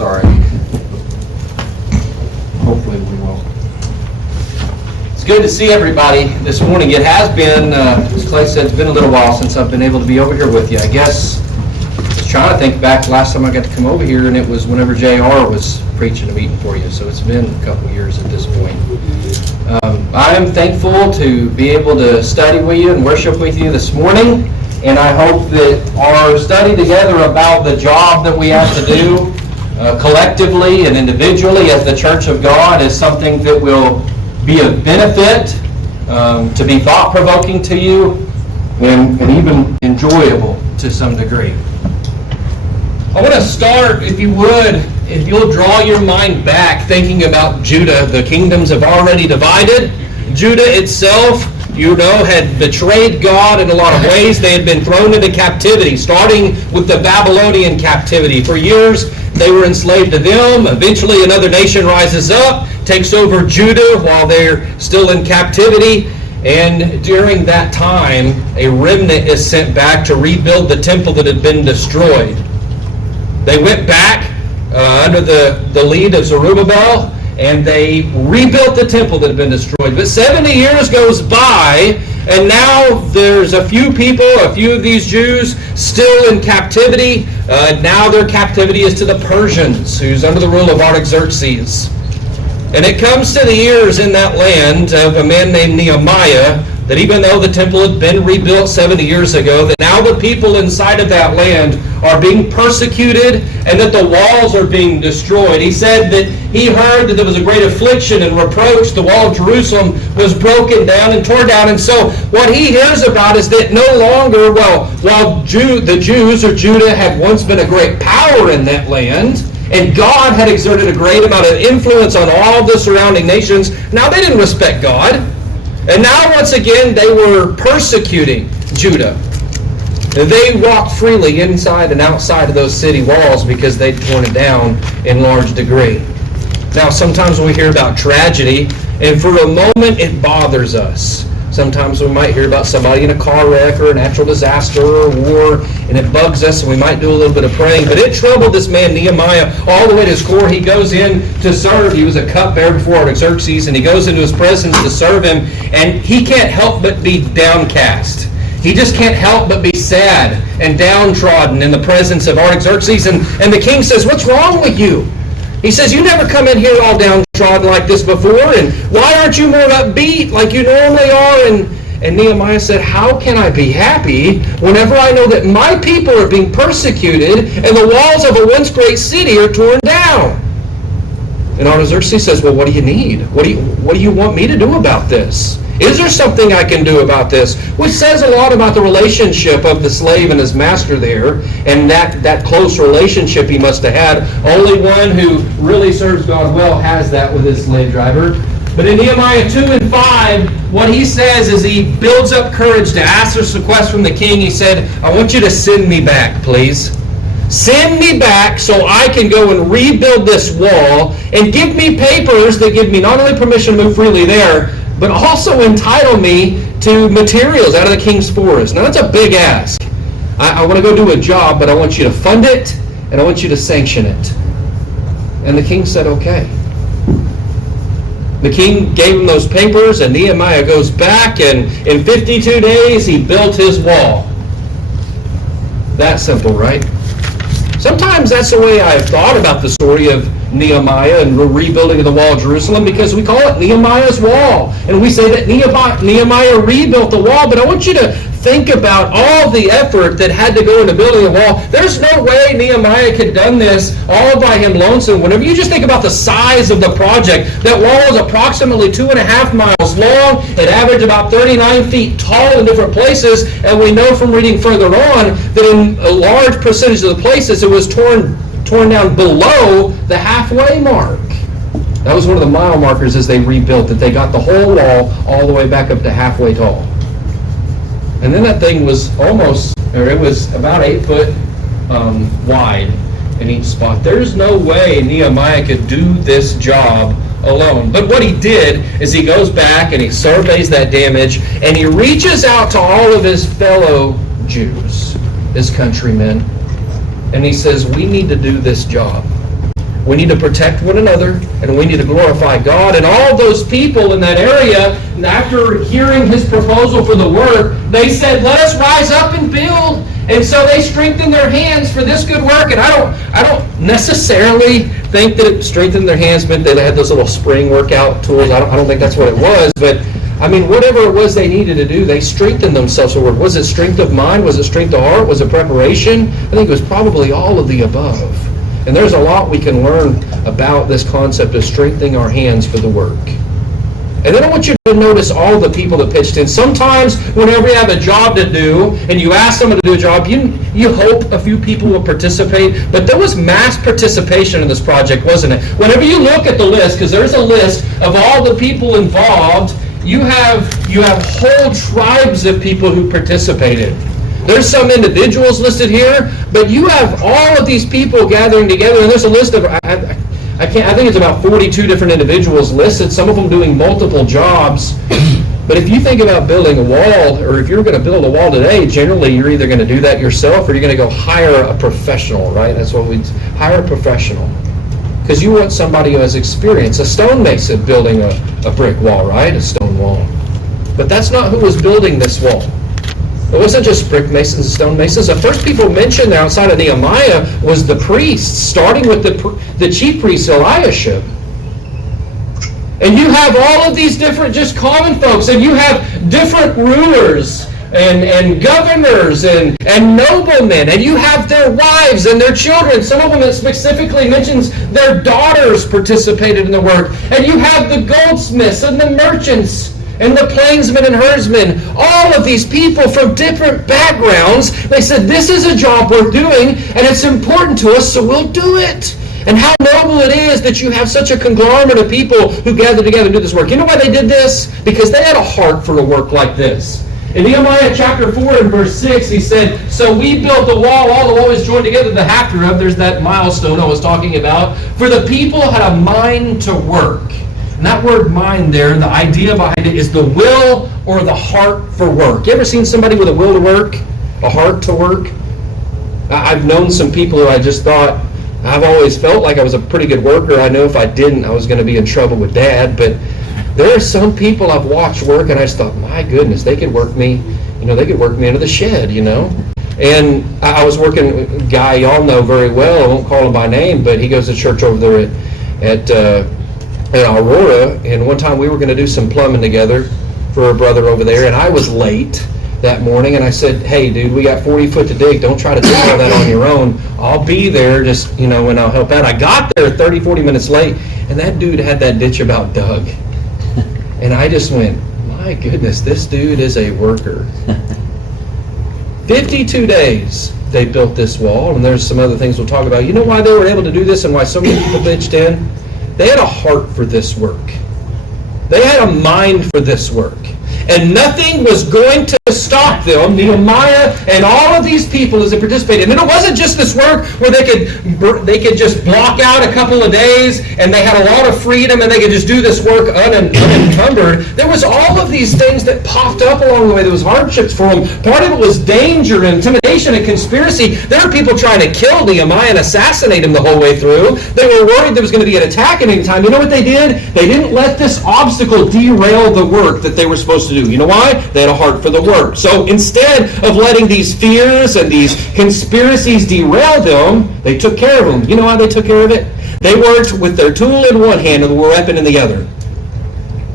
Sorry. Hopefully we will. It's good to see everybody this morning. It has been, as Clay said, it's been a little while since I've been able to be over here with you. I guess I was trying to think back last time I got to come over here, and it was whenever JR was preaching a meeting for you. So it's been a couple years at this point. I am thankful to be able to study with you and worship with you this morning. And I hope that our study together about the job that we have to do collectively and individually as the Church of God is something that will be of benefit, to be thought-provoking to you, and even enjoyable to some degree. I want to start, if you would, if you'll draw your mind back thinking about Judah. The kingdoms have already divided. Judah itself, had betrayed God in a lot of ways. They had been thrown into captivity, starting with the Babylonian captivity. For years, they were enslaved to them. Eventually, another nation rises up, takes over Judah while they're still in captivity. And during that time, a remnant is sent back to rebuild the temple that had been destroyed. They went back under the lead of Zerubbabel, and they rebuilt the temple that had been destroyed. But 70 years goes by, and now there's a few of these Jews still in captivity. Now their captivity is to the Persians, who's under the rule of Artaxerxes. And it comes to the ears in that land of a man named Nehemiah that even though the temple had been rebuilt 70 years ago, that now the people inside of that land are being persecuted and that the walls are being destroyed. He said that he heard that there was a great affliction and reproach. The wall of Jerusalem was broken down and torn down. And so what he hears about is that no longer, while the Jews or Judah had once been a great power in that land, and God had exerted a great amount of influence on all the surrounding nations, now they didn't respect God. And now, once again, they were persecuting Judah. They walked freely inside and outside of those city walls because they'd torn it down in large degree. Now, sometimes we hear about tragedy, and for a moment it bothers us. Sometimes we might hear about somebody in a car wreck or a natural disaster or a war, and it bugs us, and we might do a little bit of praying. But it troubled this man Nehemiah all the way to his core. He goes in to serve. He was a cupbearer before Artaxerxes, and he goes into his presence to serve him, and he can't help but be downcast. He just can't help but be sad and downtrodden in the presence of Artaxerxes. And the king says, "What's wrong with you?" He says, "You never come in here all downtrodden like this before, and why aren't you more upbeat like you normally are?" And Nehemiah said, "How can I be happy whenever I know that my people are being persecuted and the walls of a once great city are torn down?" And Artaxerxes says, "Well, what do you need? What do you want me to do about this? Is there something I can do about this?" Which says a lot about the relationship of the slave and his master there, and that close relationship he must have had. Only one who really serves God well has that with his slave driver. But in Nehemiah 2 and 5, what he says is he builds up courage to ask this request from the king. He said, "I want you to send me back, please. Send me back so I can go and rebuild this wall, and give me papers that give me not only permission to move freely there, but also entitle me to materials out of the king's forest." Now that's a big ask. I want to go do a job, but I want you to fund it, and I want you to sanction it. And the king said, "Okay." The king gave him those papers, and Nehemiah goes back, and in 52 days he built his wall. That simple, right? Sometimes that's the way I've thought about the story of Nehemiah and the rebuilding of the wall of Jerusalem, because we call it Nehemiah's wall. And we say that Nehemiah rebuilt the wall, but I want you to think about all the effort that had to go into building a wall. There's no way Nehemiah could have done this all by him lonesome. Whenever you just think about the size of the project, that wall is approximately 2.5 miles long. It averaged about 39 feet tall in different places, and we know from reading further on that in a large percentage of the places it was torn down below the halfway mark. That was one of the mile markers as they rebuilt, that they got the whole wall all the way back up to halfway tall. And then that thing was it was about 8 foot wide in each spot. There's no way Nehemiah could do this job alone. But what he did is he goes back and he surveys that damage, and he reaches out to all of his fellow Jews, his countrymen, and he says, "We need to do this job. We need to protect one another, and we need to glorify God. And all those people in that area, after hearing his proposal for the work, they said, let us rise up and build. And so they strengthened their hands for this good work. And I don't necessarily think that it strengthened their hands meant that they had those little spring workout tools. I don't think that's what it was. But I mean, whatever it was they needed to do, they strengthened themselves for work. Was it strength of mind? Was it strength of heart? Was it preparation? I think it was probably all of the above. And there's a lot we can learn about this concept of strengthening our hands for the work. And then I want you to notice all the people that pitched in. Sometimes whenever you have a job to do and you ask someone to do a job, you hope a few people will participate. But there was mass participation in this project, wasn't it? Whenever you look at the list, because there's a list of all the people involved, you have whole tribes of people who participated. There's some individuals listed here, but you have all of these people gathering together, and there's a list of, I think it's about 42 different individuals listed, some of them doing multiple jobs. But if you think about building a wall, or if you're going to build a wall today, generally you're either going to do that yourself or you're going to go hire a professional, right? That's what we hire a professional. Because you want somebody who has experience. A stonemason building a brick wall, right? A stone wall. But that's not who was building this wall. It wasn't just brick masons and stone masons. The first people mentioned outside of Nehemiah was the priests, starting with the chief priest Eliashib. And you have all of these different just common folks, and you have different rulers and governors and noblemen, and you have their wives and their children. Some of them it specifically mentions their daughters participated in the work. And you have the goldsmiths and the merchants and the plainsmen and herdsmen, all of these people from different backgrounds. They said, this is a job we're doing, and it's important to us, so we'll do it. And how noble it is that you have such a conglomerate of people who gather together and do this work. You know why they did this? Because they had a heart for a work like this. In Nehemiah chapter 4 and verse 6, he said, so we built the wall, all the wall was joined together, the half thereof, there's that milestone I was talking about, for the people had a mind to work. And that word mind there, the idea behind it is the will or the heart for work. You ever seen somebody with a will to work? A heart to work? I've known some people who I just thought, I've always felt like I was a pretty good worker. I know if I didn't, I was going to be in trouble with Dad. But there are some people I've watched work, and I just thought, my goodness, they could work me, they could work me into the shed, And I was working with a guy y'all know very well. I won't call him by name, but he goes to church over there at Aurora. And one time we were going to do some plumbing together for a brother over there, and I was late that morning, and I said, hey, dude, we got 40 foot to dig. Don't try to do all that on your own. I'll be there just, and I'll help out. I got there 30, 40 minutes late, and that dude had that ditch about dug. And I just went, my goodness, this dude is a worker. 52 days they built this wall, and there's some other things we'll talk about. You know why they were able to do this and why so many people pitched in? They had a heart for this work. They had a mind for this work. And nothing was going to stop them, Nehemiah and all of these people as they participated. And it wasn't just this work where they could just block out a couple of days and they had a lot of freedom and they could just do this work unencumbered. There was all of these things that popped up along the way. There was hardships for them. Part of it was danger and intimidation and conspiracy. There were people trying to kill Nehemiah and assassinate him the whole way through. They were worried there was going to be an attack at any time. You know what they did? They didn't let this obstacle derail the work that they were supposed to do. You know why? They had a heart for the work. So instead of letting these fears and these conspiracies derail them, they took care of them. You know how they took care of it? They worked with their tool in one hand and the weapon in the other.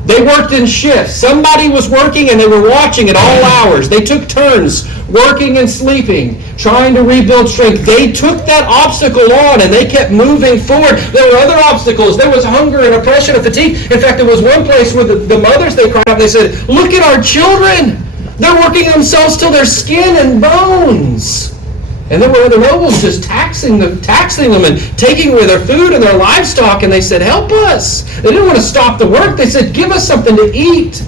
They worked in shifts. Somebody was working and they were watching at all hours. They took turns working and sleeping, trying to rebuild strength. They took that obstacle on and they kept moving forward. There were other obstacles. There was hunger and oppression and fatigue. In fact, there was one place where the mothers, they cried out, they said, look at our children. They're working themselves till their skin and bones. And there were other nobles just taxing them and taking away their food and their livestock. And they said, help us. They didn't want to stop the work. They said, give us something to eat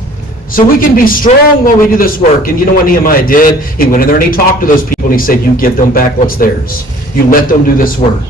so we can be strong while we do this work. And you know what Nehemiah did? He went in there and he talked to those people and he said, you give them back what's theirs. You let them do this work.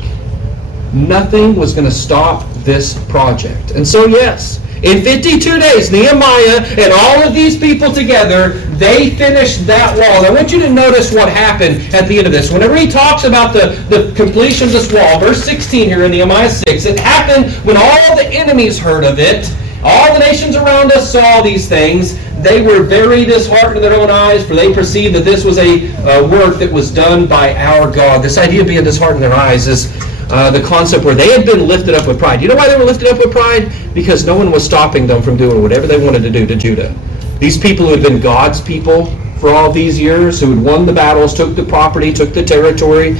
Nothing was going to stop this project. And so yes, In 52 days, Nehemiah and all of these people together, they finished that wall. I want you to notice what happened at the end of this. Whenever he talks about the completion of this wall, verse 16 here in Nehemiah 6, it happened when all the enemies heard of it. All the nations around us saw these things. They were very disheartened in their own eyes, for they perceived that this was a work that was done by our God. This idea of being disheartened in their eyes is the concept where they had been lifted up with pride. You know why they were lifted up with pride? Because no one was stopping them from doing whatever they wanted to do to Judah. These people who had been God's people for all these years, who had won the battles, took the property, took the territory,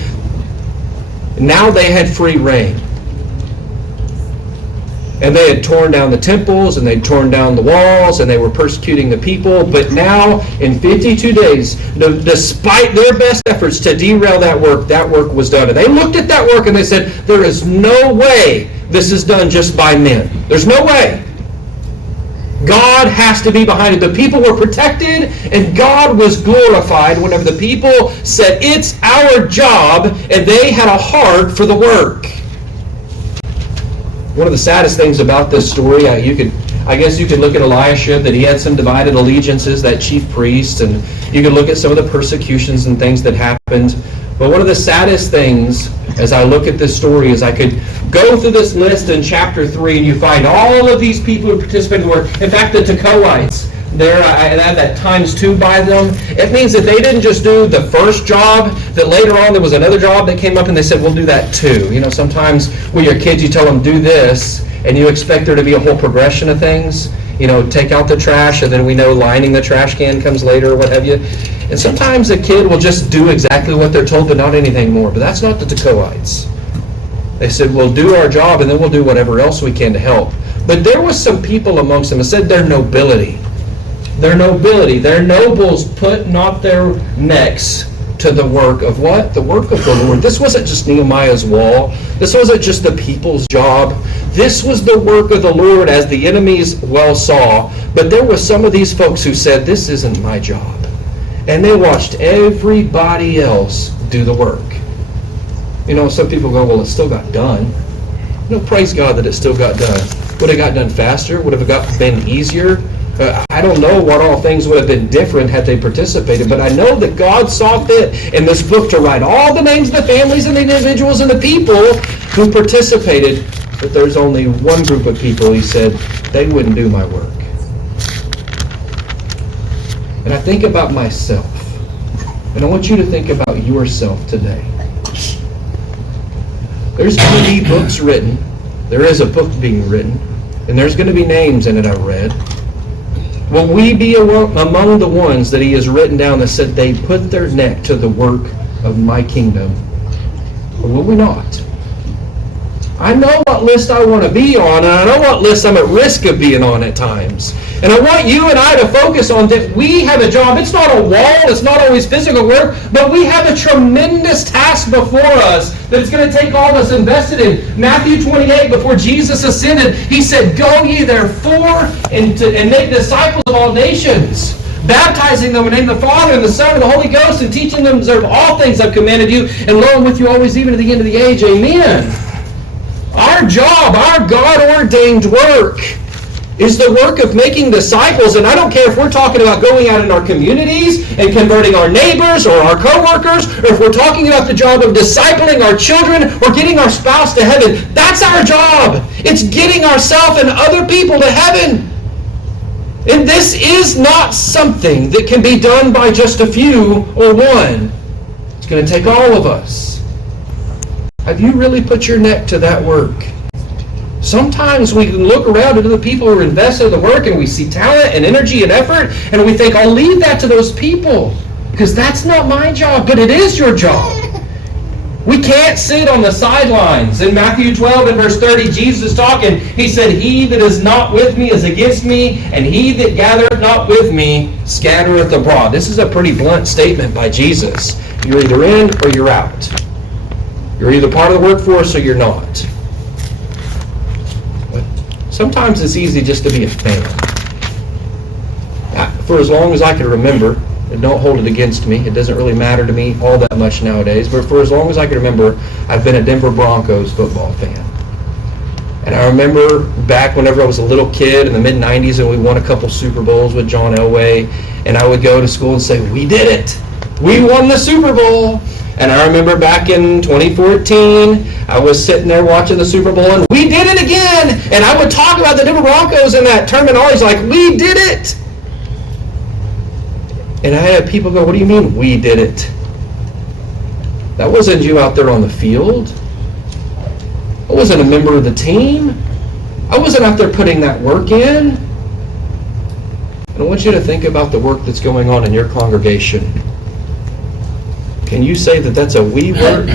now they had free reign. And they had torn down the temples, and they'd torn down the walls, and they were persecuting the people. But now, in 52 days, despite their best efforts to derail that work was done. And they looked at that work and they said, there is no way this is done just by men. There's no way. God has to be behind it. The people were protected, and God was glorified whenever the people said, it's our job, and they had a heart for the work. One of the saddest things about this story, I guess you could look at Eliashib, that he had some divided allegiances, that chief priest, and you could look at some of the persecutions and things that happened. But one of the saddest things, as I look at this story, is I could go through this list in chapter 3, and you find all of these people who participated in the work. In fact, the Tekoites, there, I have that times 2 by them. It means that they didn't just do the first job, that later on there was another job that came up and they said, we'll do that too. You know, sometimes with your kids you tell them, do this, and you expect there to be a whole progression of things. You know, take out the trash, and then we know lining the trash can comes later, or what have you. And sometimes a kid will just do exactly what they're told, but not anything more. But that's not the Tekoites. They said, we'll do our job, and then we'll do whatever else we can to help. But there was some people amongst them that said their nobility. Their nobles put not their necks to the work of what? The work of the Lord. This wasn't just Nehemiah's wall. This wasn't just the people's job. This was the work of the Lord, as the enemies well saw. But there were some of these folks who said, this isn't my job. And they watched everybody else do the work. You know, some people go, well, it still got done. You know, praise God that it still got done. Would it got done faster? Would it have been easier? I don't know what all things would have been different had they participated, but I know that God saw fit in this book to write all the names of the families and the individuals and the people who participated, but there's only one group of people, he said, they wouldn't do my work. And I think about myself, and I want you to think about yourself today. There's going to be books written. There is a book being written, and there's going to be names in it I read. Will we be among the ones that he has written down that said they put their neck to the work of my kingdom? Or will we not? I know what list I want to be on, and I know what list I'm at risk of being on at times. And I want you and I to focus on that we have a job. It's not a wall. It's not always physical work. But we have a tremendous task before us that it's going to take all of us invested in. Matthew 28, before Jesus ascended, he said, go ye therefore and make disciples of all nations, baptizing them in the name of the Father and the Son and the Holy Ghost, and teaching them to observe all things I've commanded you. And lo, I'm with you always, even to the end of the age. Amen. Our job, our God-ordained work, is the work of making disciples. And I don't care if we're talking about going out in our communities and converting our neighbors or our co-workers, or if we're talking about the job of discipling our children or getting our spouse to heaven. That's our job. It's getting ourselves and other people to heaven. And this is not something that can be done by just a few or one. It's going to take all of us. Have you really put your neck to that work? Sometimes we can look around at the people who are invested in the work, and we see talent and energy and effort, and we think, I'll leave that to those people, because that's not my job, but it is your job. We can't sit on the sidelines. In Matthew 12 and verse 30, Jesus is talking. He said, he that is not with me is against me, and he that gathereth not with me scattereth abroad. This is a pretty blunt statement by Jesus. You're either in or you're out. You're either part of the workforce or you're not. Sometimes it's easy just to be a fan. For as long as I can remember, and don't hold it against me, it doesn't really matter to me all that much nowadays, but for as long as I can remember, I've been a Denver Broncos football fan. And I remember back whenever I was a little kid in the mid-90s and we won a couple Super Bowls with John Elway, and I would go to school and say, we did it. We won the Super Bowl. And I remember back in 2014, I was sitting there watching the Super Bowl, and we did it again. And I would talk about the Denver Broncos in that terminology like, we did it. And I had people go, what do you mean, we did it? That wasn't you out there on the field. I wasn't a member of the team. I wasn't out there putting that work in. And I want you to think about the work that's going on in your congregation. Can you say that that's a we work,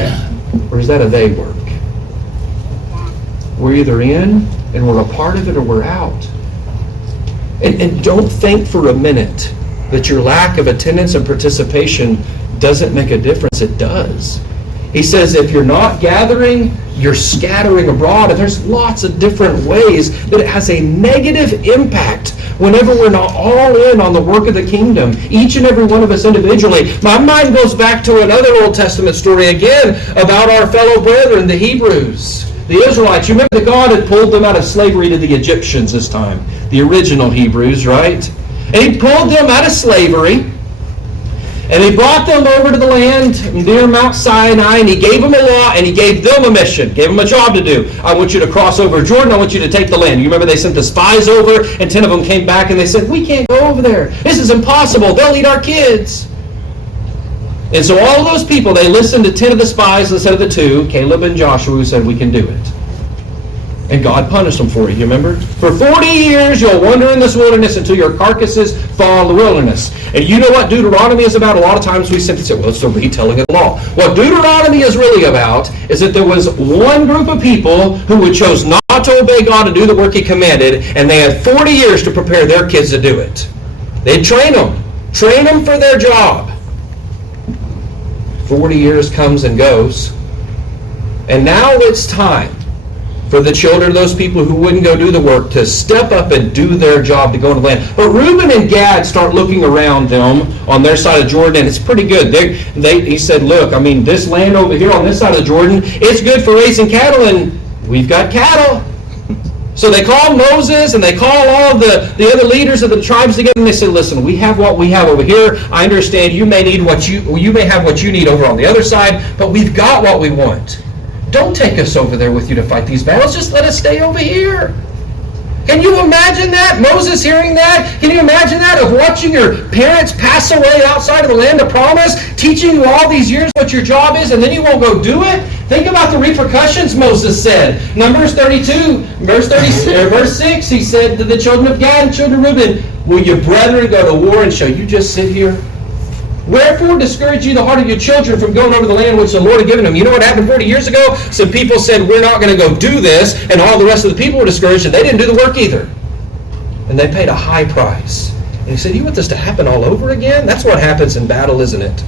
or is that a they work? We're either in and we're a part of it, or we're out. And don't think for a minute that your lack of attendance and participation doesn't make a difference. It does. He says if you're not gathering, you're scattering abroad. And there's lots of different ways that it has a negative impact whenever we're not all in on the work of the kingdom, each and every one of us individually. My mind goes back to another Old Testament story again about our fellow brethren, the Hebrews, the Israelites. You remember that God had pulled them out of slavery to the Egyptians this time, the original Hebrews, right? And he pulled them out of slavery, and he brought them over to the land near Mount Sinai, and he gave them a law, and he gave them a mission, gave them a job to do. I want you to cross over Jordan. I want you to take the land. You remember they sent the spies over, and 10 of them came back, and they said, we can't go over there. This is impossible. They'll eat our kids. And so all of those people, they listened to 10 of the spies instead of the 2, Caleb and Joshua, who said, we can do it. And God punished them for it, you remember? For 40 years you'll wander in this wilderness until your carcasses fall in the wilderness. And you know what Deuteronomy is about? A lot of times we simply say, well, it's a retelling of the law. What Deuteronomy is really about is that there was one group of people who chose not to obey God and do the work He commanded, and they had 40 years to prepare their kids to do it. They'd train them for their job. 40 years comes and goes, and now it's time for the children of those people who wouldn't go do the work to step up and do their job to go into the land. But Reuben and Gad start looking around them on their side of Jordan, and it's pretty good. He said, look, I mean, this land over here on this side of Jordan, it's good for raising cattle, and we've got cattle. So they call Moses and they call all the other leaders of the tribes together, and they said, listen, we have what we have over here. I understand you may have what you need over on the other side, but we've got what we want. Don't take us over there with you to fight these battles. Just let us stay over here. Can you imagine that? Moses hearing that? Can you imagine that? Of watching your parents pass away outside of the land of promise, teaching you all these years what your job is, and then you won't go do it? Think about the repercussions, Moses said. Numbers 32, verse 6, he said to the children of Gad and children of Reuben, will your brethren go to war, and shall you just sit here? Wherefore discourage you the heart of your children from going over the land which the Lord had given them. You know what happened 40 years ago? Some people said, we're not going to go do this, and all the rest of the people were discouraged, and they didn't do the work either. And they paid a high price. And he said, you want this to happen all over again? That's what happens in battle, isn't it?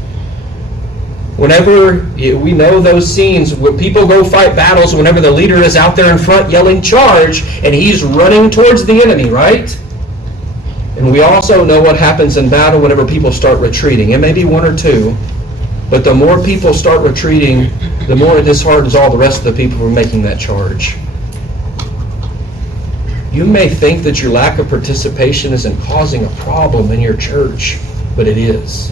Whenever we know those scenes where people go fight battles, whenever the leader is out there in front yelling charge, and he's running towards the enemy, right? And we also know what happens in battle whenever people start retreating. It may be one or two, but the more people start retreating, the more it disheartens all the rest of the people from making that charge. You may think that your lack of participation isn't causing a problem in your church, but it is.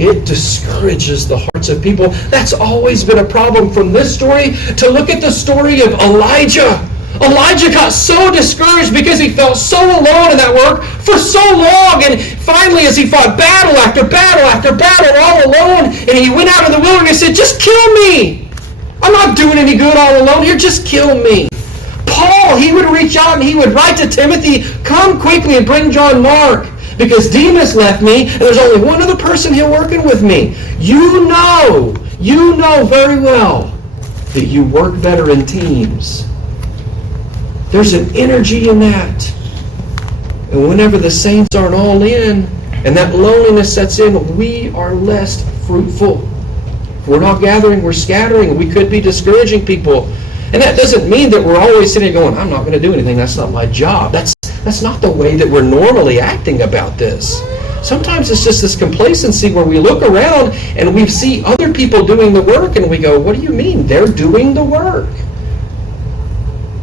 It discourages the hearts of people. That's always been a problem from this story to look at the story of Elijah. Elijah got so discouraged because he felt so alone in that work for so long. And finally, as he fought battle after battle after battle all alone, and he went out in the wilderness and said, just kill me. I'm not doing any good all alone here. Just kill me. Paul, he would reach out and he would write to Timothy, come quickly and bring John Mark, because Demas left me, and there's only one other person here working with me. You know very well that you work better in teams. There's an energy in that. And whenever the saints aren't all in, and that loneliness sets in, we are less fruitful. If we're not gathering, we're scattering. We could be discouraging people. And that doesn't mean that we're always sitting there going, I'm not going to do anything. That's not my job. That's not the way that we're normally acting about this. Sometimes it's just this complacency where we look around and we see other people doing the work and we go, what do you mean? They're doing the work.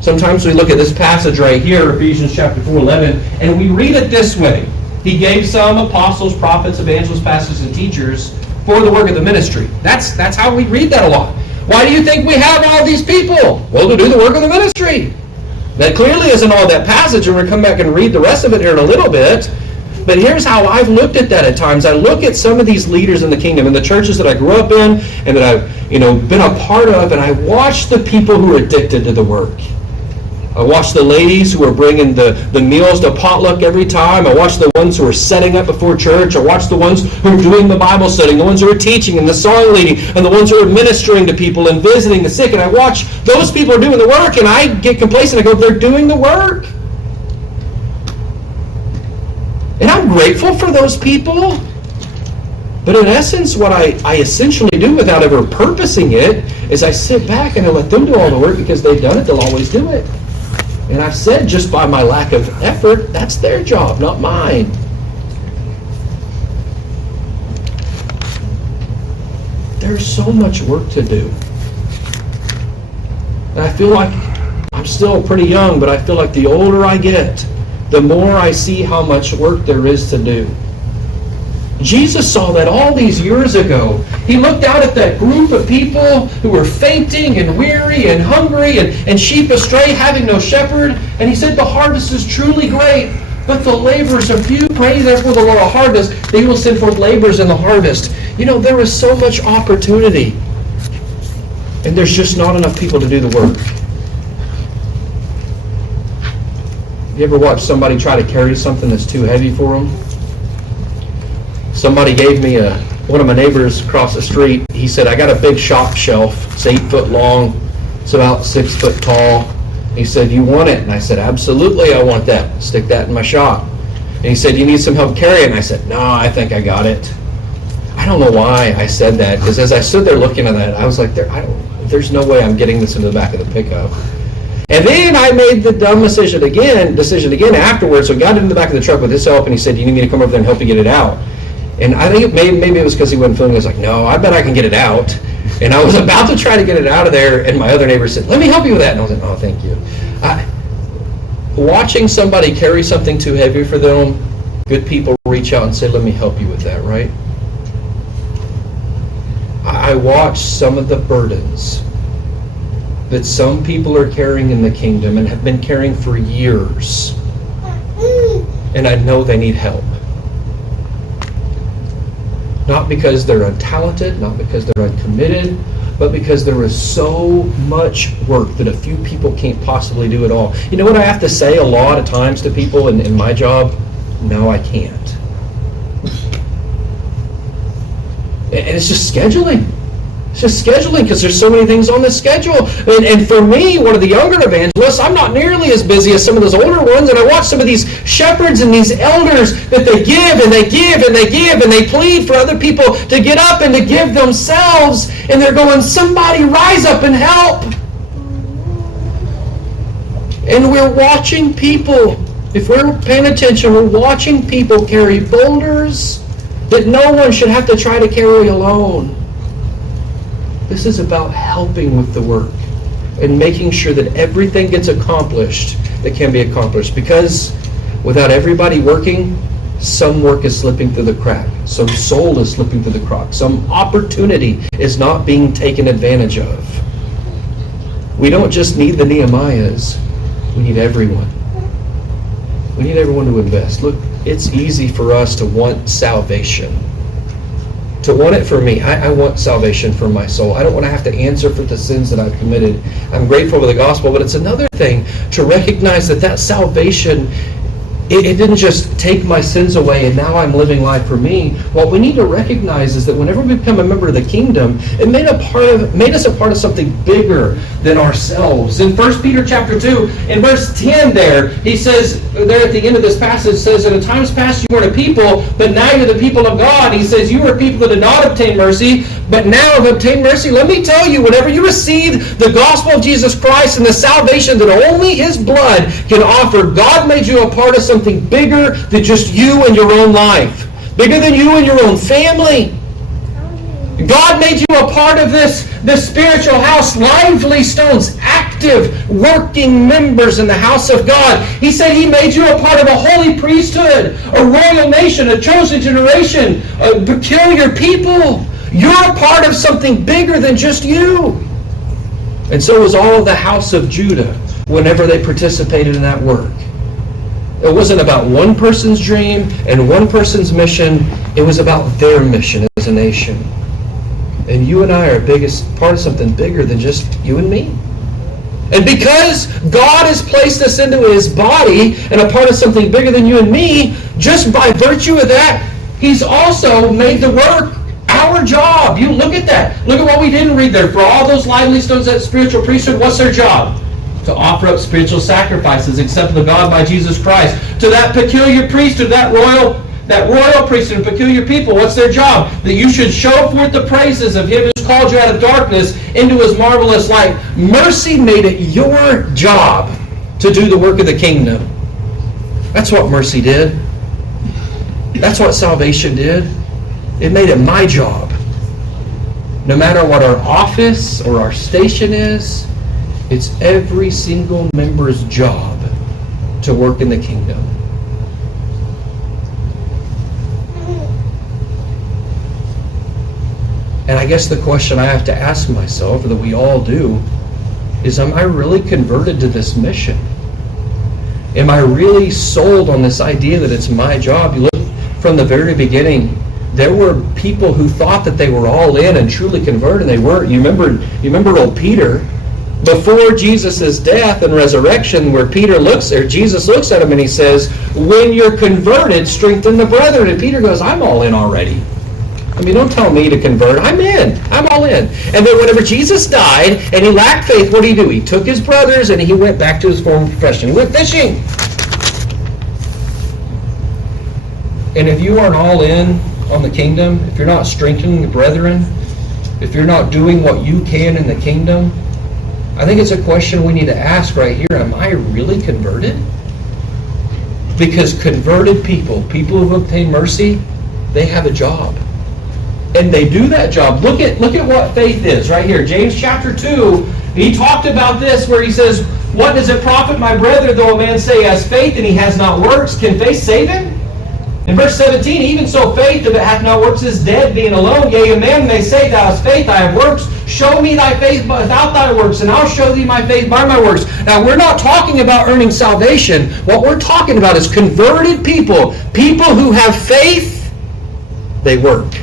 Sometimes we look at this passage right here, Ephesians chapter 4:11, and we read it this way. He gave some apostles, prophets, evangelists, pastors, and teachers for the work of the ministry. That's how we read that a lot. Why do you think we have all these people? Well, to do the work of the ministry. That clearly isn't all that passage, and we're going to come back and read the rest of it here in a little bit. But here's how I've looked at that at times. I look at some of these leaders in the kingdom, in the churches that I grew up in, and that I've been a part of, and I watch the people who are addicted to the work. I watch the ladies who are bringing the meals to potluck every time. I watch the ones who are setting up before church. I watch the ones who are doing the Bible studying, the ones who are teaching and the song leading, and the ones who are ministering to people and visiting the sick. And I watch those people are doing the work, and I get complacent. I go, they're doing the work. And I'm grateful for those people. But in essence, what I essentially do without ever purposing it is I sit back and I let them do all the work because they've done it, they'll always do it. And I've said just by my lack of effort, that's their job, not mine. There's so much work to do. And I feel like I'm still pretty young, but I feel like the older I get, the more I see how much work there is to do. Jesus saw that all these years ago. He looked out at that group of people who were fainting and weary and hungry and sheep astray, having no shepherd. And he said, the harvest is truly great, but the laborers are few. Pray therefore the Lord of harvest, that he will send forth laborers in the harvest. There is so much opportunity. And there's just not enough people to do the work. You ever watch somebody try to carry something that's too heavy for them? Somebody gave me one of my neighbors across the street. He said, I got a big shop shelf. It's 8 foot long. It's about 6 foot tall. He said, you want it? And I said, absolutely, I want that. Stick that in my shop. And he said, you need some help carrying it? And I said, no, I think I got it. I don't know why I said that, because as I stood there looking at that, I was like, there's no way I'm getting this into the back of the pickup. And then I made the dumb decision again afterwards. So I got into the back of the truck with his help, and he said, you need me to come over there and help you get it out? And I think maybe it was because he wasn't feeling it. I was like, no, I bet I can get it out. And I was about to try to get it out of there, and my other neighbor said, let me help you with that. And I was like, oh, thank you. Watching somebody carry something too heavy for them, good people reach out and say, let me help you with that, right? I watch some of the burdens that some people are carrying in the kingdom and have been carrying for years. And I know they need help. Not because they're untalented, not because they're uncommitted, but because there is so much work that a few people can't possibly do it all. You know what I have to say a lot of times to people in my job? No, I can't. And it's just scheduling. It's just scheduling, because there's so many things on the schedule. And for me, one of the younger evangelists, I'm not nearly as busy as some of those older ones, and I watch some of these shepherds and these elders that they give and they give and they give and they plead for other people to get up and to give themselves, and they're going, somebody rise up and help. And we're watching people, if we're paying attention, we're watching people carry boulders that no one should have to try to carry alone. This is about helping with the work and making sure that everything gets accomplished that can be accomplished. Because without everybody working, some work is slipping through the crack. Some soul is slipping through the crack. Some opportunity is not being taken advantage of. We don't just need the Nehemiahs. We need everyone. We need everyone to invest. Look, it's easy for us to want salvation. To want it for me. I want salvation for my soul. I don't want to have to answer for the sins that I've committed. I'm grateful for the gospel, but it's another thing to recognize that salvation, it didn't just take my sins away and now I'm living life for me. What we need to recognize is that whenever we become a member of the kingdom, it made us a part of something bigger than ourselves. In 1 Peter chapter 2, in verse 10 there, he says, there at the end of this passage, says, in times past you weren't a people, but now you're the people of God. He says, you were people that did not obtain mercy, but now have obtained mercy. Let me tell you, whenever you receive the gospel of Jesus Christ and the salvation that only his blood can offer, God made you a part of something bigger than just you and your own life. Bigger than you and your own family. God made you a part of this spiritual house, lively stones, active, working members in the house of God. He said He made you a part of a holy priesthood, a royal nation, a chosen generation, a peculiar people. You're a part of something bigger than just you. And so was all of the house of Judah whenever they participated in that work. It wasn't about one person's dream and one person's mission. It was about their mission as a nation. And you and I are biggest part of something bigger than just you and me. And because God has placed us into His body and a part of something bigger than you and me, just by virtue of that, He's also made the work our job. You look at that. Look at what we didn't read there. For all those lively stones, that spiritual priesthood, what's their job? To offer up spiritual sacrifices acceptable to God by Jesus Christ. To that peculiar priesthood, that royal priesthood and peculiar people, what's their job? That you should show forth the praises of Him who's called you out of darkness into His marvelous light. Mercy made it your job to do the work of the kingdom. That's what mercy did. That's what salvation did. It made it my job. No matter what our office or our station is, it's every single member's job to work in the kingdom. And I guess the question I have to ask myself, that we all do, is am I really converted to this mission? Am I really sold on this idea that it's my job? You look from the very beginning, there were people who thought that they were all in and truly converted, and they weren't. You remember old Peter, before Jesus' death and resurrection, where Jesus looks at him and He says, when you're converted, strengthen the brethren. And Peter goes, I'm all in already. I mean, don't tell me to convert. I'm in. I'm all in. And then whenever Jesus died and he lacked faith, what did he do? He took his brothers and he went back to his former profession. He went fishing. And if you aren't all in on the kingdom, if you're not strengthening the brethren, if you're not doing what you can in the kingdom, I think it's a question we need to ask right here. Am I really converted? Because converted people who've obtained mercy, they have a job. And they do that job. Look at what faith is right here. James chapter 2, he talked about this where he says, what does it profit my brethren though a man say he has faith and he has not works? Can faith save him? In verse 17, even so faith, if it hath not works, is dead, being alone. Yea, a man may say, thou hast faith, I have works. Show me thy faith without thy works, and I'll show thee my faith by my works. Now, we're not talking about earning salvation. What we're talking about is converted people. People who have faith, they work.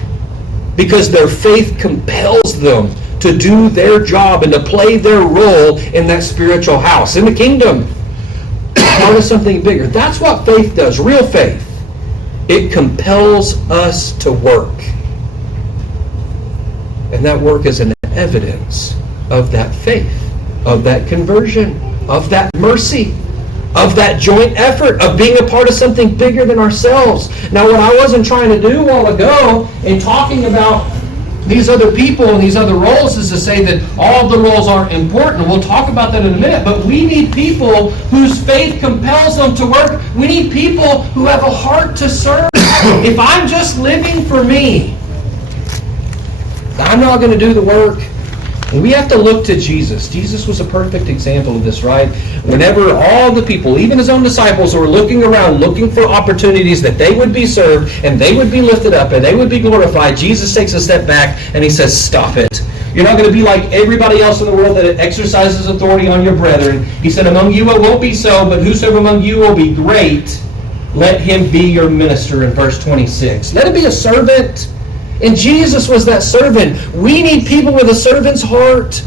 Because their faith compels them to do their job and to play their role in that spiritual house, in the kingdom. Part of something bigger. That's what faith does, real faith. It compels us to work. And that work is an evidence of that faith, of that conversion, of that mercy, of that joint effort, of being a part of something bigger than ourselves. Now, what I wasn't trying to do a while ago in talking about these other people and these other roles is to say that all of the roles aren't important. We'll talk about that in a minute. But we need people whose faith compels them to work. We need people who have a heart to serve. If I'm just living for me, I'm not going to do the work. And we have to look to Jesus. Jesus was a perfect example of this, right? Whenever all the people, even his own disciples, were looking around, looking for opportunities that they would be served and they would be lifted up and they would be glorified, Jesus takes a step back and he says, stop it. You're not going to be like everybody else in the world that exercises authority on your brethren. He said, among you it won't be so, but whosoever among you will be great, let him be your minister in verse 26. Let him be a servant. And Jesus was that servant. We need people with a servant's heart.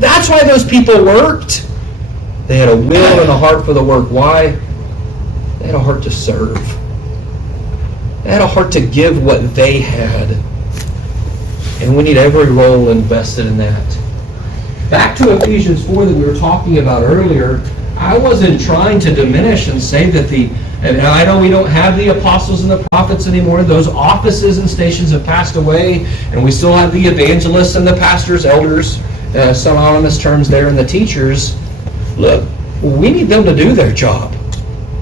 That's why those people worked. They had a will and a heart for the work. Why? They had a heart to serve. They had a heart to give what they had. And we need every role invested in that. Back to Ephesians 4 that we were talking about earlier, I wasn't trying to diminish and say that and I know we don't have the apostles and the prophets anymore. Those offices and stations have passed away, and we still have the evangelists and the pastors, elders, synonymous terms there, and the teachers. Look, we need them to do their job.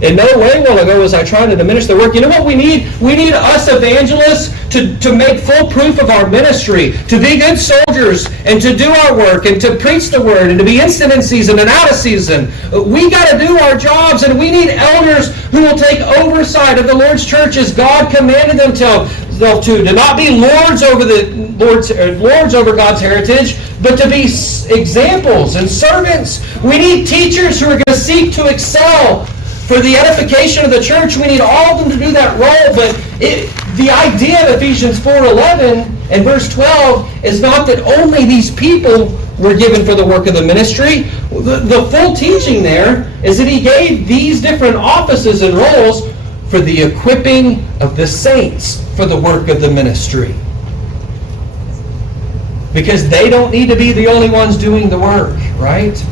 In no way will I go as I try to diminish the work. You know what we need? We need us evangelists to make full proof of our ministry, to be good soldiers, and to do our work, and to preach the word, and to be instant in season and out of season. We got to do our jobs, and we need elders who will take oversight of the Lord's church as God commanded them to not be lords over God's heritage, but to be examples and servants. We need teachers who are going to seek to excel for the edification of the church. We need all of them to do that role, but the idea of Ephesians 4:11 and verse 12 is not that only these people were given for the work of the ministry. The full teaching there is that he gave these different offices and roles for the equipping of the saints for the work of the ministry. Because they don't need to be the only ones doing the work, right?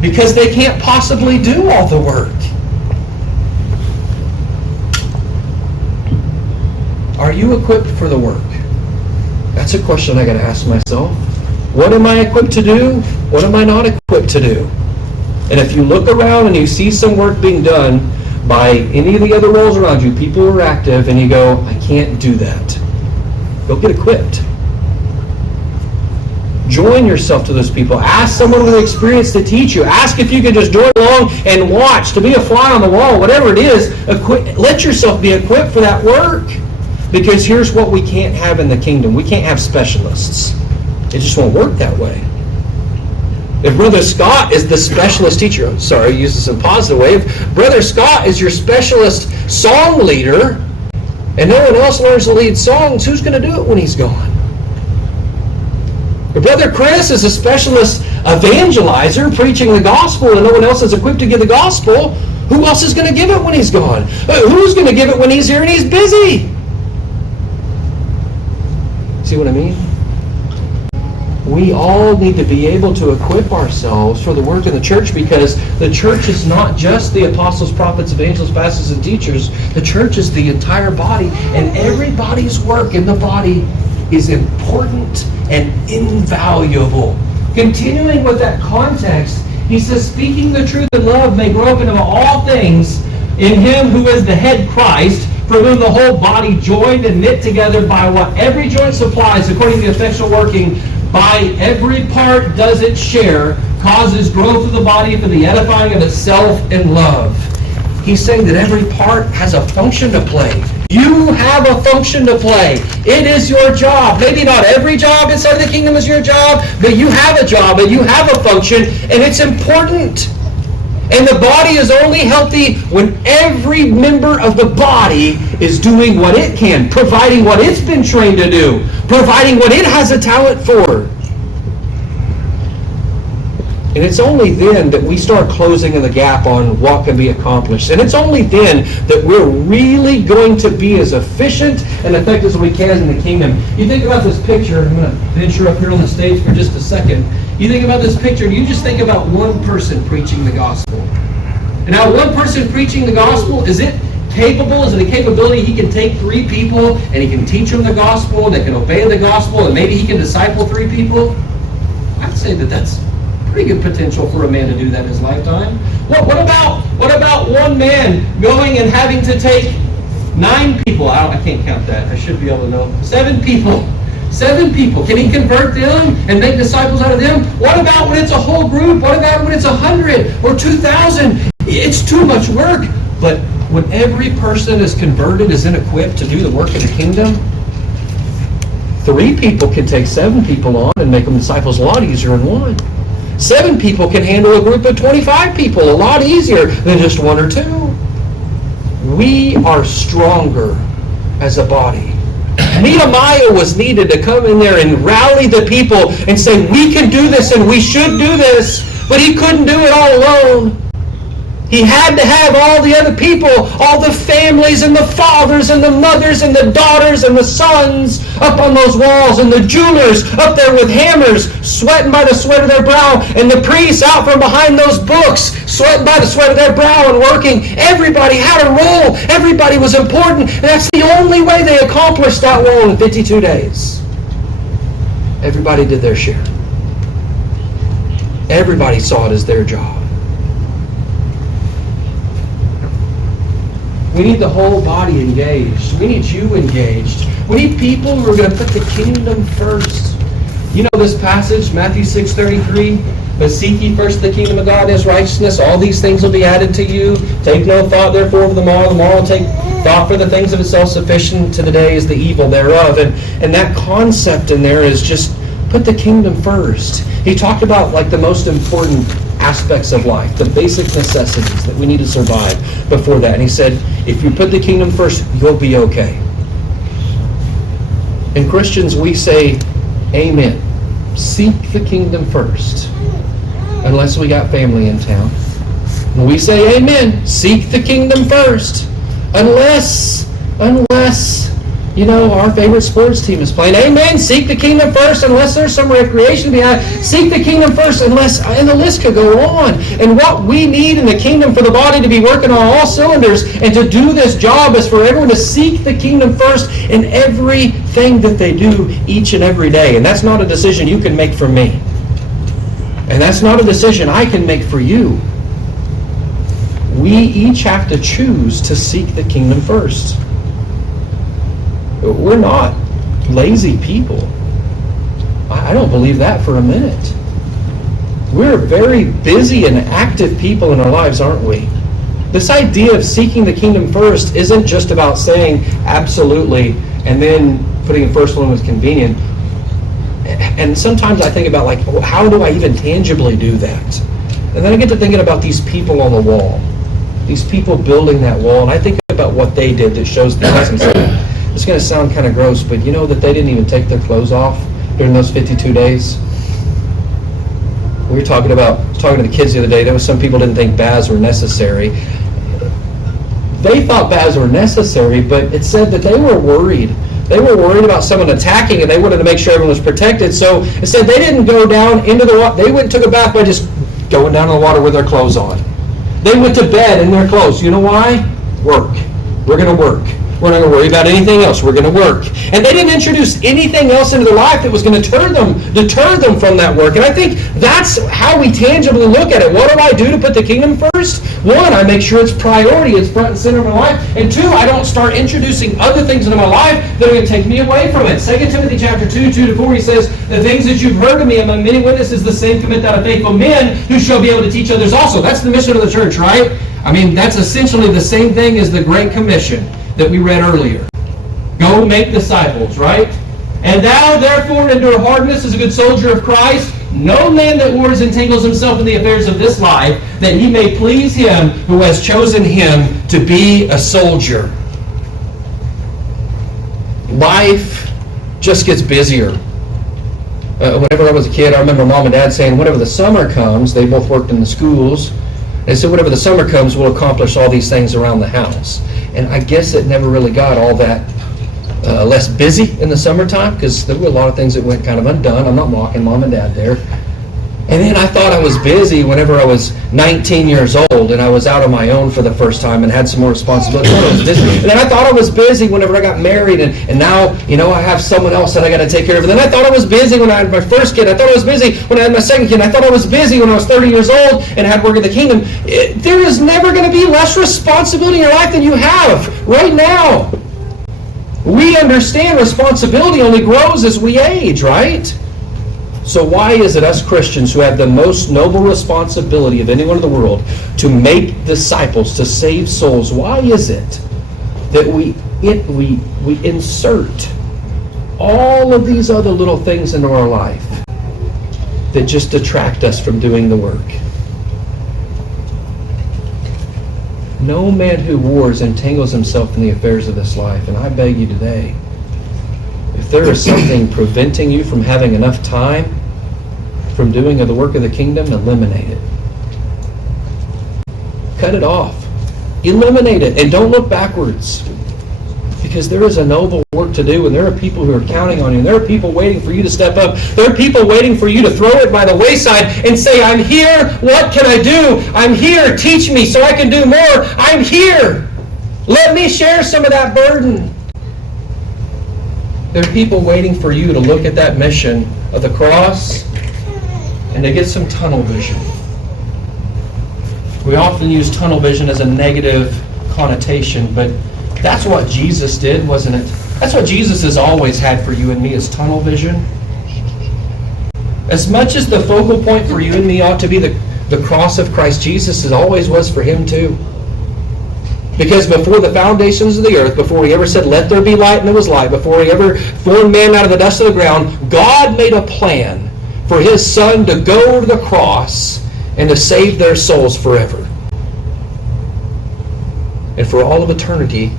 Because they can't possibly do all the work. Are you equipped for the work? That's a question I got to ask myself. What am I equipped to do? What am I not equipped to do? And if you look around and you see some work being done by any of the other roles around you, people who are active, and you go, I can't do that. Go get equipped. Join yourself to those people. Ask someone with experience to teach you. Ask if you can just join along and watch, to be a fly on the wall, whatever it is. Let yourself be equipped for that work. Because here's what we can't have in the kingdom. We can't have specialists. It just won't work that way. If Brother Scott is the specialist teacher, I use this in a positive way. If Brother Scott is your specialist song leader, and no one else learns to lead songs, who's going to do it when he's gone? If Brother Chris is a specialist evangelizer, preaching the gospel, and no one else is equipped to give the gospel, who else is going to give it when he's gone? Who's going to give it when he's here and he's busy? See what I mean? We all need to be able to equip ourselves for the work of the church, because the church is not just the apostles, prophets, evangelists, pastors, and teachers. The church is the entire body, and everybody's work in the body is important and invaluable. Continuing with that context, he says, speaking the truth in love may grow up into all things in him who is the head, Christ, for whom the whole body, joined and knit together by what every joint supplies, according to the effectual working by every part does its share, causes growth of the body for the edifying of itself in love. He's saying that every part has a function to play. You have a function to play. It is your job. Maybe not every job inside the kingdom is your job, but you have a job and you have a function, and it's important. And the body is only healthy when every member of the body is doing what it can, providing what it's been trained to do, providing what it has a talent for. And it's only then that we start closing the gap on what can be accomplished. And it's only then that we're really going to be as efficient and effective as we can in the kingdom. You think about this picture, I'm going to venture up here on the stage for just a second. You think about this picture, and you just think about one person preaching the gospel. And now one person preaching the gospel, is it capable? Is it a capability he can take 3 people and he can teach them the gospel, and they can obey the gospel, and maybe he can disciple 3 people? I'd say that that's pretty good potential for a man to do that in his lifetime. What about one man going and having to take 9 people? I can't count that. I should be able to know. 7 people. 7 people. Can he convert them and make disciples out of them? What about when it's a whole group? What about when it's 100 or 2,000? It's too much work. But when every person is converted, is then equipped to do the work of the kingdom, 3 people can take 7 people on and make them disciples a lot easier than 1. 7 people can handle a group of 25 people a lot easier than just 1 or 2. We are stronger as a body. Nehemiah was needed to come in there and rally the people and say, we can do this and we should do this, but he couldn't do it all alone. He had to have all the other people, all the families and the fathers and the mothers and the daughters and the sons up on those walls, and the jewelers up there with hammers, sweating by the sweat of their brow, and the priests out from behind those books, sweating by the sweat of their brow and working. Everybody had a role. Everybody was important. And that's the only way they accomplished that wall in 52 days. Everybody did their share. Everybody saw it as their job. We need the whole body engaged. We need you engaged. We need people who are going to put the kingdom first. You know this passage, Matthew 6:33, but seek ye first the kingdom of God and his righteousness, all these things will be added to you. Take no thought therefore for the morrow will take thought for the things of itself, sufficient to the day is the evil thereof. And that concept in there is just put the kingdom first. He talked about like the most important aspects of life, the basic necessities that we need to survive before that. And he said, if you put the kingdom first, you'll be okay. In Christians, we say, amen. Seek the kingdom first. Unless we got family in town. And we say, amen. Seek the kingdom first. Unless, you know, our favorite sports team is playing. Amen. Seek the kingdom first unless there's some recreation behind. Seek the kingdom first unless, and the list could go on. And what we need in the kingdom for the body to be working on all cylinders and to do this job is for everyone to seek the kingdom first in everything that they do each and every day. And that's not a decision you can make for me. And that's not a decision I can make for you. We each have to choose to seek the kingdom first. We're not lazy people. I don't believe that for a minute. We're very busy and active people in our lives, aren't we? This idea of seeking the kingdom first isn't just about saying absolutely and then putting it first when it's convenient. And sometimes I think about, like, how do I even tangibly do that? And then I get to thinking about these people on the wall, these people building that wall, and I think about what they did that shows the essence of it. It's going to sound kind of gross, but you know that they didn't even take their clothes off during those 52 days? We were talking to the kids the other day. There was some people didn't think baths were necessary. They thought baths were necessary, but it said that they were worried. They were worried about someone attacking, and they wanted to make sure everyone was protected. So it said they didn't go down into the water. They went and took a bath by just going down in the water with their clothes on. They went to bed in their clothes. You know why? Work. We're going to work. We're not going to worry about anything else. We're going to work. And they didn't introduce anything else into their life that was going to deter them from that work. And I think that's how we tangibly look at it. What do I do to put the kingdom first? One, I make sure it's priority. It's front and center of my life. And two, I don't start introducing other things into my life that are going to take me away from it. 2 Timothy chapter 2, 2-4, he says, the things that you've heard of me among many witnesses, the same commit thou to faithful men who shall be able to teach others also. That's the mission of the church, right? I mean, that's essentially the same thing as the Great Commission that we read earlier. Go make disciples, right? And thou therefore endure hardness as a good soldier of Christ. No man that wars entangles himself in the affairs of this life, that he may please him who has chosen him to be a soldier. Life just gets busier. Whenever I was a kid, I remember Mom and Dad saying, whenever the summer comes, they both worked in the schools, and so whenever the summer comes, we'll accomplish all these things around the house. And I guess it never really got all that less busy in the summertime, because there were a lot of things that went kind of undone. I'm not mocking Mom and Dad there. And then I thought I was busy whenever I was 19 years old and I was out on my own for the first time and had some more responsibility. I was busy. And then I thought I was busy whenever I got married, and now, you know, I have someone else that I got to take care of. And then I thought I was busy when I had my first kid. I thought I was busy when I had my second kid. I thought I was busy when I was 30 years old and had work in the kingdom. There is never going to be less responsibility in your life than you have right now. We understand responsibility only grows as we age, right? So why is it us Christians who have the most noble responsibility of anyone in the world to make disciples, to save souls, why is it that we insert all of these other little things into our life that just detract us from doing the work? No man who wars entangles himself in the affairs of this life. And I beg you today, if there is something preventing you from having enough time from doing the work of the kingdom, eliminate it. Cut it off. Eliminate it. And don't look backwards. Because there is a noble work to do, and there are people who are counting on you. And there are people waiting for you to step up. There are people waiting for you to throw it by the wayside and say, I'm here. What can I do? I'm here. Teach me so I can do more. I'm here. Let me share some of that burden. There are people waiting for you to look at that mission of the cross and to get some tunnel vision. We often use tunnel vision as a negative connotation, but that's what Jesus did, wasn't it? That's what Jesus has always had for you and me, is tunnel vision. As much as the focal point for you and me ought to be the cross of Christ Jesus, it always was for him too. Because before the foundations of the earth, before he ever said, let there be light, and there was light, before he ever formed man out of the dust of the ground, God made a plan for his Son to go to the cross and to save their souls forever. And for all of eternity,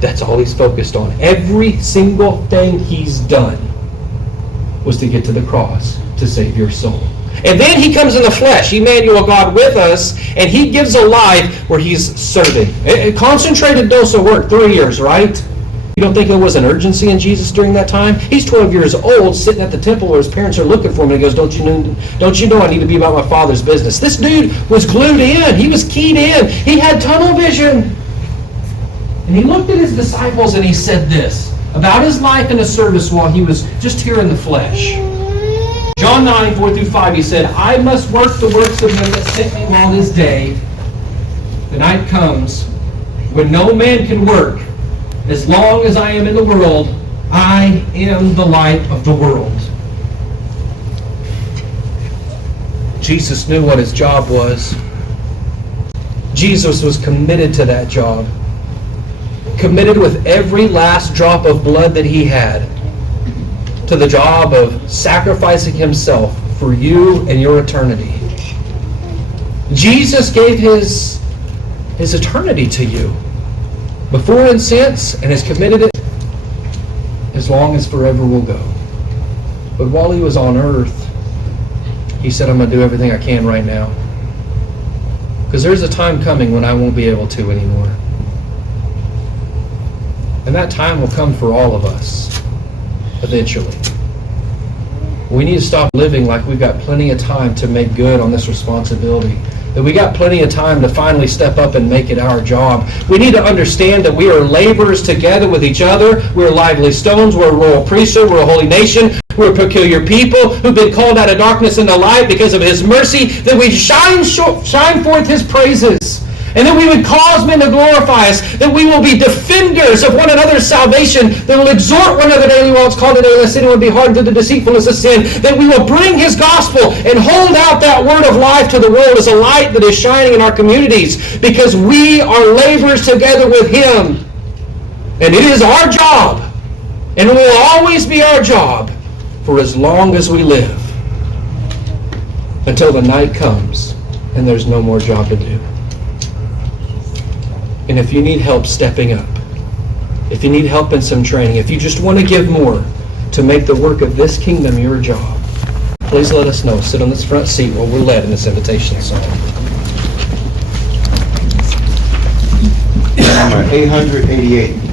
that's all he's focused on. Every single thing he's done was to get to the cross to save your soul. And then he comes in the flesh, Emmanuel, God with us, and he gives a life where he's serving. A concentrated dose of work, 3 years, right? You don't think there was an urgency in Jesus during that time? He's 12 years old, sitting at the temple where his parents are looking for him, and he goes, don't you know I need to be about my Father's business? This dude was glued in. He was keyed in. He had tunnel vision. And he looked at his disciples and he said this about his life and his service while he was just here in the flesh. John 9, 4-5, he said, I must work the works of him that sent me while it is day. The night comes when no man can work. As long as I am in the world, I am the light of the world. Jesus knew what his job was. Jesus was committed to that job. Committed with every last drop of blood that he had to the job of sacrificing himself for you and your eternity. Jesus gave his eternity to you before and since, and has committed it as long as forever will go. But while he was on earth, he said, I'm going to do everything I can right now. Because there's a time coming when I won't be able to anymore. And that time will come for all of us, eventually. We need to stop living like we've got plenty of time to make good on this responsibility. That we got plenty of time to finally step up and make it our job. We need to understand that we are laborers together with each other. We're lively stones. We're a royal priesthood. We're a holy nation. We're a peculiar people who've been called out of darkness into light because of his mercy, that we shine forth his praises. And that we would cause men to glorify us, that we will be defenders of one another's salvation, that will exhort one another daily while it's called today, lest anyone be hardened to the deceitfulness of sin, that we will bring his gospel and hold out that word of life to the world as a light that is shining in our communities, because we are laborers together with him. And it is our job, and it will always be our job for as long as we live, until the night comes and there's no more job to do. And if you need help stepping up, if you need help in some training, if you just want to give more to make the work of this kingdom your job, please let us know. Sit on this front seat while we're led in this invitation song. Number 888.